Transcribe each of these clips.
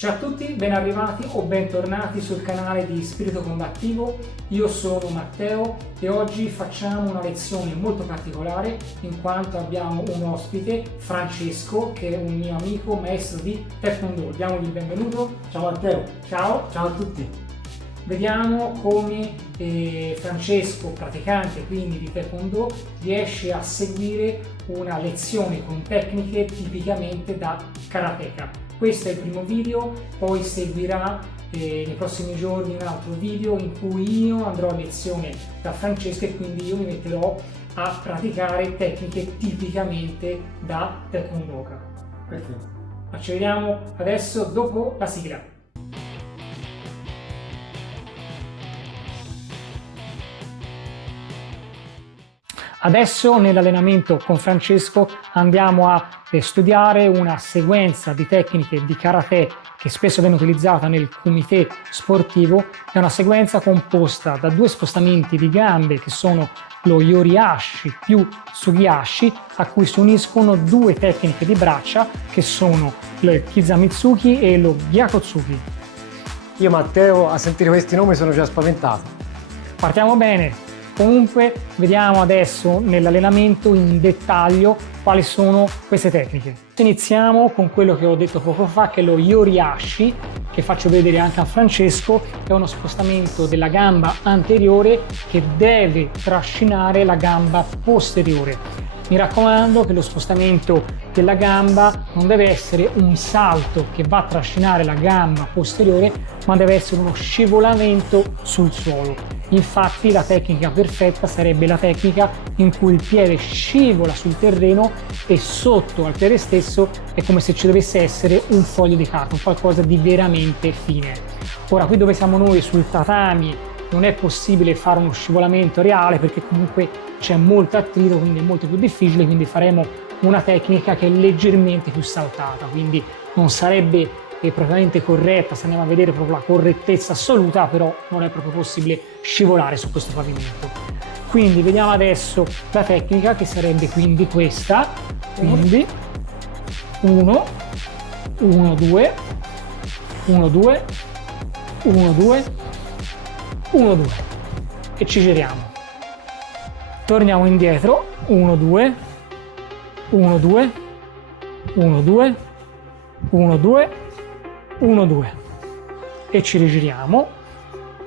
Ciao a tutti, ben arrivati o bentornati sul canale di Spirito Combattivo. Io sono Matteo e oggi facciamo una lezione molto particolare in quanto abbiamo un ospite, Francesco, che è un mio amico maestro di Taekwondo. Diamogli il benvenuto. Ciao Matteo. Ciao. Ciao a tutti. Vediamo come Francesco, praticante quindi di Taekwondo, riesce a seguire una lezione con tecniche tipicamente da karateka. Questo è il primo video, poi seguirà nei prossimi giorni un altro video in cui io andrò a lezione da Francesco e quindi io mi metterò a praticare tecniche tipicamente da Taekwondo. Perfetto. Ma ci vediamo adesso dopo la sigla. Adesso nell'allenamento con Francesco andiamo a studiare una sequenza di tecniche di karate che spesso viene utilizzata nel kumite sportivo. È una sequenza composta da due spostamenti di gambe che sono lo yoriashi più sugiashi, a cui si uniscono due tecniche di braccia che sono il kizamitsuki e lo gyakotsuki. Io Matteo, a sentire questi nomi sono già spaventato. Partiamo bene. Comunque vediamo adesso nell'allenamento in dettaglio quali sono queste tecniche. Iniziamo con quello che ho detto poco fa, che è lo yoriashi, che faccio vedere anche a Francesco. È uno spostamento della gamba anteriore che deve trascinare la gamba posteriore. Mi raccomando che lo spostamento della gamba non deve essere un salto che va a trascinare la gamba posteriore, ma deve essere uno scivolamento sul suolo. Infatti la tecnica perfetta sarebbe la tecnica in cui il piede scivola sul terreno e sotto al piede stesso è come se ci dovesse essere un foglio di carta, qualcosa di veramente fine. Ora, qui dove siamo noi sul tatami non è possibile fare uno scivolamento reale perché comunque c'è molto attrito, quindi è molto più difficile, quindi faremo una tecnica che è leggermente più saltata, quindi non sarebbe propriamente corretta se andiamo a vedere proprio la correttezza assoluta, però non è proprio possibile scivolare su questo pavimento. Quindi vediamo adesso la tecnica che sarebbe quindi questa, quindi 1, 1, 2, 1, 2, 1, 2, 1, 2 e ci giriamo. Torniamo indietro, 1, 2, 1, 2, 1, 2, 1, 2, 1, 2 e ci rigiriamo.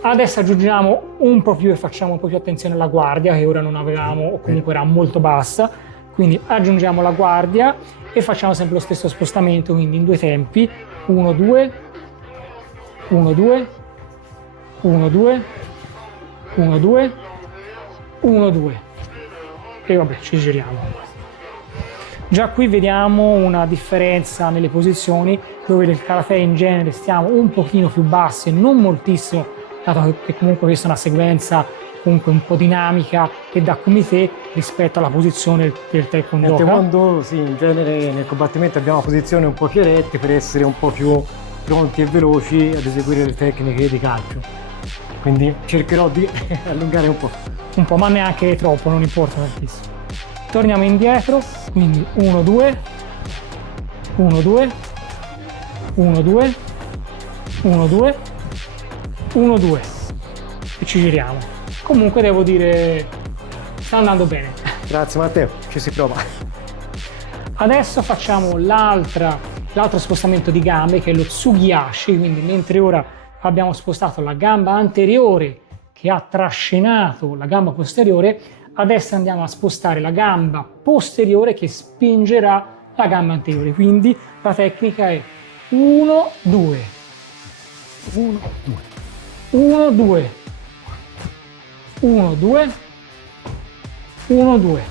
Adesso aggiungiamo un po' più e facciamo un po' più attenzione alla guardia che ora non avevamo o comunque era molto bassa, quindi aggiungiamo la guardia e facciamo sempre lo stesso spostamento, quindi in due tempi, 1, 2, 1, 2, 1, 2, 1, 2, 1, 2 e vabbè ci giriamo. Già qui vediamo una differenza nelle posizioni dove nel karate in genere stiamo un pochino più bassi e non moltissimo, dato che comunque questa è una sequenza comunque un po' dinamica e da kumite rispetto alla posizione del taekwondo. Nel taekwondo sì, in genere nel combattimento abbiamo posizioni un po' più erette per essere un po' più pronti e veloci ad eseguire le tecniche di calcio. Quindi cercherò di allungare un po'. Un po', ma neanche troppo, non importa tantissimo. Torniamo indietro, quindi 1, 2, 1, 2, 1, 2, 1, 2, 1, 2 e ci giriamo. Comunque devo dire, sta andando bene. Grazie Matteo, ci si prova. Adesso facciamo l'altro spostamento di gambe che è lo tsugiyashi, quindi mentre ora abbiamo spostato la gamba anteriore che ha trascinato la gamba posteriore, adesso andiamo a spostare la gamba posteriore che spingerà la gamba anteriore. Quindi la tecnica è 1, 2, 1, 2, 1, 2, 1, 2, 1, 2.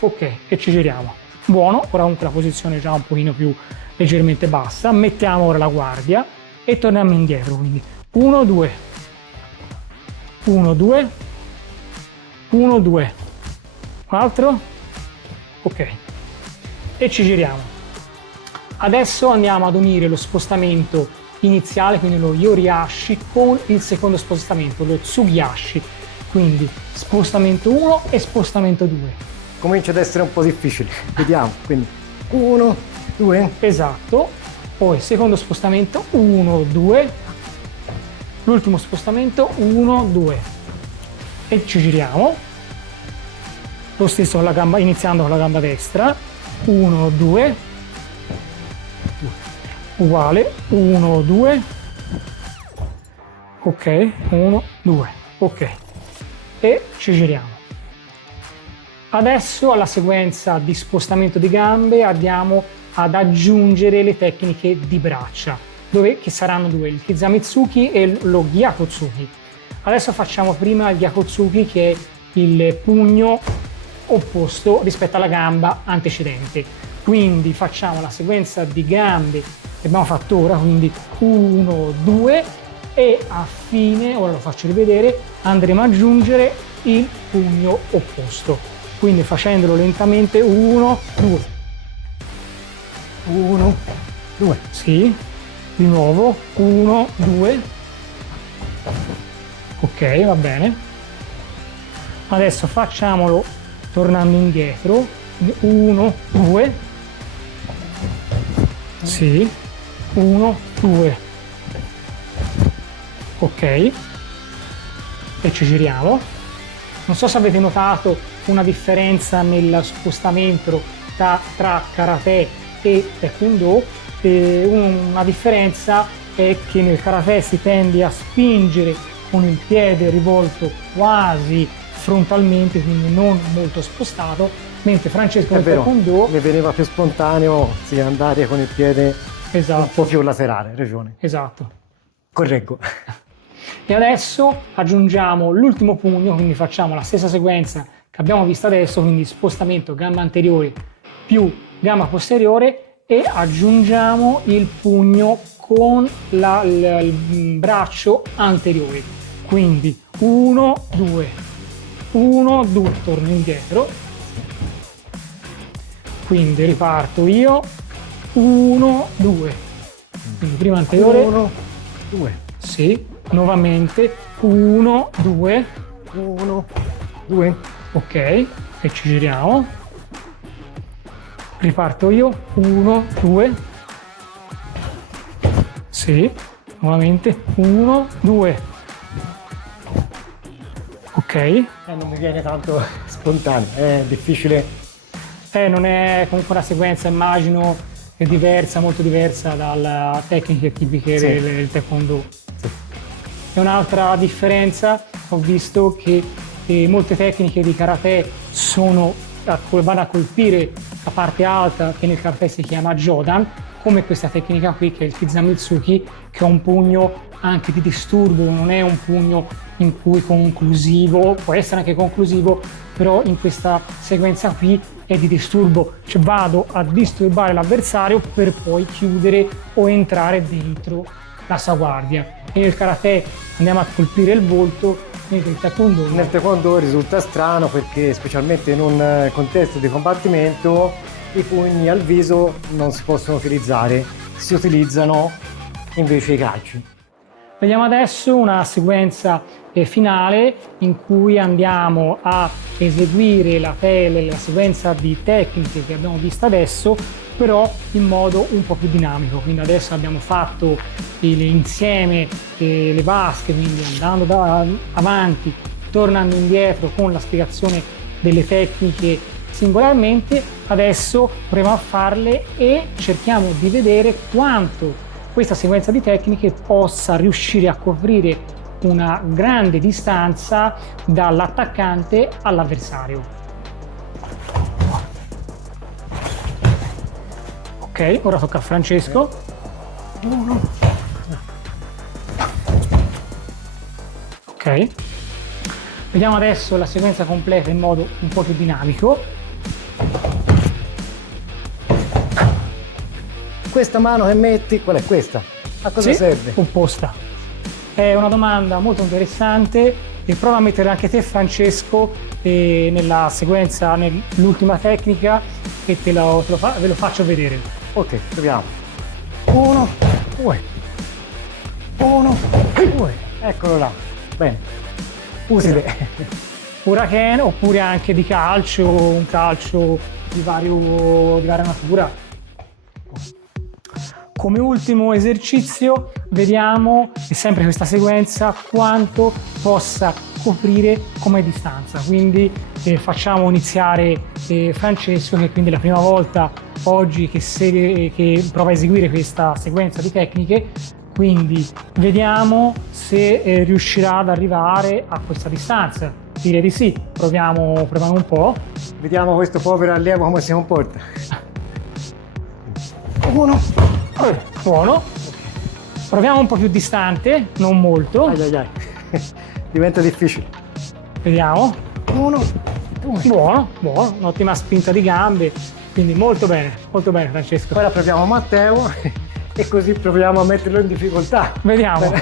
Ok, e ci giriamo. Buono, ora comunque la posizione è già un pochino più leggermente bassa. Mettiamo ora la guardia e torniamo indietro. Quindi 1, 2, 1, 2, 1, 2, un altro, ok, e ci giriamo. Adesso andiamo ad unire lo spostamento iniziale, quindi lo yoriashi, con il secondo spostamento, lo tsugiyashi, quindi spostamento 1 e spostamento 2. Comincia ad essere un po' difficile, vediamo, quindi 1, 2. Esatto, Poi secondo spostamento 1, 2, l'ultimo spostamento 1, 2 e ci giriamo. Lo stesso con la gamba, iniziando con la gamba destra, 1, 2, uguale, 1, 2, ok, 1, 2, ok, e ci giriamo. Adesso alla sequenza di spostamento di gambe andiamo ad aggiungere le tecniche di braccia, che saranno due, il Kizamitsuki e lo Gyakotsuki. Adesso facciamo prima il Gyakotsuki, che è il pugno opposto rispetto alla gamba antecedente. Quindi facciamo la sequenza di gambe che abbiamo fatto ora, quindi 1, 2 e a fine, ora lo faccio rivedere, andremo ad aggiungere il pugno opposto. Quindi facendolo lentamente 1, 2, 1, 2, sì, di nuovo 1, 2, ok, va bene. Adesso facciamolo tornando indietro, 1, 2, sì, 1, 2, ok, e ci giriamo. Non so se avete notato una differenza nel spostamento tra karate e taekwondo. Una differenza è che nel karate si tende a spingere con il piede rivolto quasi frontalmente, quindi non molto spostato, mentre Francesco nel taekwondo mi veniva più spontaneo andare con il piede esatto, un po' più laterale, ragione. Esatto. Correggo. E adesso aggiungiamo l'ultimo pugno, quindi facciamo la stessa sequenza che abbiamo visto adesso, quindi spostamento gamba anteriore più gamba posteriore, e aggiungiamo il pugno con il braccio anteriore. Quindi 1, 2, 1, 2, torno indietro, quindi riparto io, 1, 2, quindi prima anteriore, 1, 2, sì, nuovamente 1, 2, 1, 2, ok, e ci giriamo, riparto io, 1, 2, sì, nuovamente 1, 2, ok. Non mi viene tanto spontaneo, è difficile. Non è comunque una sequenza, immagino, è diversa, molto diversa dalle tecniche tipiche del taekwondo. Sì. E un'altra differenza, ho visto che molte tecniche di karate vanno a colpire la parte alta, che nel karate si chiama Jodan, come questa tecnica qui che è il Kizamitsuki, che è un pugno anche di disturbo, non è un pugno in cui conclusivo, può essere anche conclusivo, però in questa sequenza qui è di disturbo, cioè vado a disturbare l'avversario per poi chiudere o entrare dentro la sua guardia. E nel karate andiamo a colpire il volto, mentre nel taekwondo Nel taekwondo risulta strano perché, specialmente in un contesto di combattimento, i pugni al viso non si possono utilizzare, si utilizzano invece i calci. Vediamo adesso una sequenza finale in cui andiamo a eseguire la sequenza di tecniche che abbiamo visto adesso, però in modo un po' più dinamico. Quindi adesso abbiamo fatto insieme le vasche, quindi andando avanti, tornando indietro con la spiegazione delle tecniche singolarmente. Adesso proviamo a farle e cerchiamo di vedere quanto questa sequenza di tecniche possa riuscire a coprire una grande distanza dall'attaccante all'avversario. Ok, ora tocca a Francesco. Ok, vediamo adesso la sequenza completa in modo un po' più dinamico. Questa mano che metti, qual è questa? A cosa serve? Opposta. È una domanda molto interessante e prova a mettere anche te, Francesco, nella sequenza, nell'ultima tecnica, e ve lo faccio vedere. Ok, proviamo. 1, 2, 1, 2. Eccolo là. Bene. Utile. Hurricane, oppure anche di calcio, un calcio di varia natura. Come ultimo esercizio vediamo, è sempre questa sequenza, quanto possa coprire come distanza. Quindi facciamo iniziare Francesco, che quindi è la prima volta oggi che prova a eseguire questa sequenza di tecniche, quindi vediamo se riuscirà ad arrivare a questa distanza. Direi di sì, proviamo un po'. Vediamo questo povero allievo come si comporta. Uno. Buono. Proviamo un po' più distante, non molto. Ai ai ai. Diventa difficile. Vediamo. Uno. Due. Buono, buono, un'ottima spinta di gambe, quindi molto bene Francesco. Ora proviamo Matteo e così proviamo a metterlo in difficoltà. Vediamo.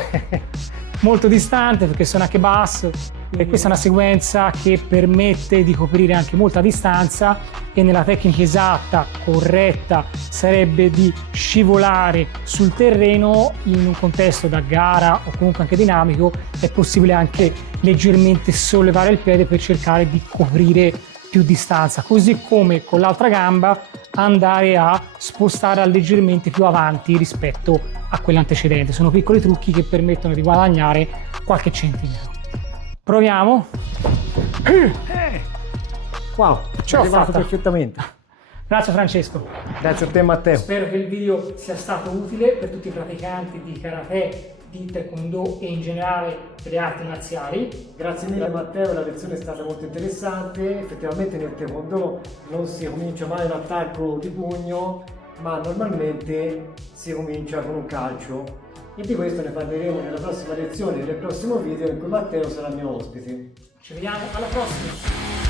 Molto distante perché sono anche basso e questa è una sequenza che permette di coprire anche molta distanza, e nella tecnica esatta, corretta, sarebbe di scivolare sul terreno. In un contesto da gara o comunque anche dinamico è possibile anche leggermente sollevare il piede per cercare di coprire più distanza, così come con l'altra gamba andare a spostare leggermente più avanti rispetto a quella antecedente. Sono piccoli trucchi che permettono di guadagnare qualche centimetro. Proviamo. Wow, Ce l'ho arrivato fatta. perfettamente. Grazie Francesco. Grazie a te Matteo. Spero che il video sia stato utile per tutti i praticanti di karate, di taekwondo e in generale delle arti marziali. Grazie mille Matteo, la lezione è stata molto interessante. Effettivamente nel taekwondo non si comincia mai dall'attacco di pugno, ma normalmente si comincia con un calcio. E di questo ne parleremo nella prossima lezione, nel prossimo video in cui Matteo sarà mio ospite. Ci vediamo alla prossima.